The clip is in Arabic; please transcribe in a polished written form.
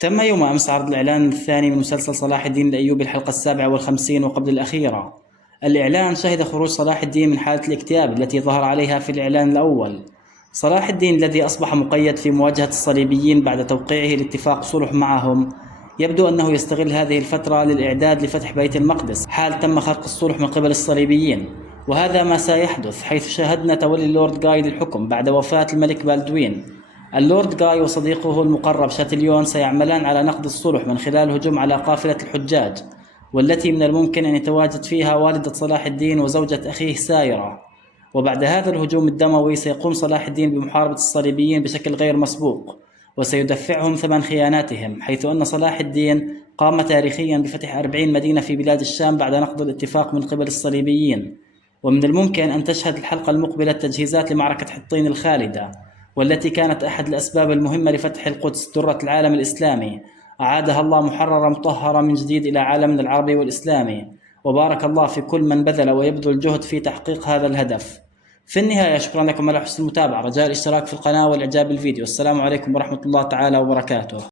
تم يوم أمس عرض الإعلان الثاني من مسلسل صلاح الدين الأيوبي الحلقة 57 وقبل الأخيرة. الإعلان شهد خروج صلاح الدين من حالة الاكتئاب التي ظهر عليها في الإعلان الأول. صلاح الدين الذي أصبح مقيد في مواجهة الصليبيين بعد توقيعه لاتفاق صلح معهم، يبدو أنه يستغل هذه الفترة للإعداد لفتح بيت المقدس حال تم خرق الصلح من قبل الصليبيين، وهذا ما سيحدث حيث شاهدنا تولي اللورد جاي للحكم بعد وفاة الملك بالدوين. اللورد جاي وصديقه المقرب شاتليون سيعملان على نقض الصلح من خلال الهجوم على قافلة الحجاج، والتي من الممكن أن يتواجد فيها والدة صلاح الدين وزوجة أخيه سايرة. وبعد هذا الهجوم الدموي سيقوم صلاح الدين بمحاربة الصليبيين بشكل غير مسبوق، وسيدفعهم ثمن خياناتهم، حيث أن صلاح الدين قام تاريخيا بفتح 40 مدينة في بلاد الشام بعد نقض الاتفاق من قبل الصليبيين. ومن الممكن أن تشهد الحلقة المقبلة تجهيزات لمعركة حطين الخالدة، والتي كانت أحد الأسباب المهمة لفتح القدس درة العالم الإسلامي، أعادها الله محررة مطهرة من جديد إلى عالمنا العربي والإسلامي، وبارك الله في كل من بذل ويبذل جهد في تحقيق هذا الهدف. في النهاية شكرا لكم على حسن المتابعة، رجاء الاشتراك في القناة والإعجاب بالفيديو. السلام عليكم ورحمة الله تعالى وبركاته.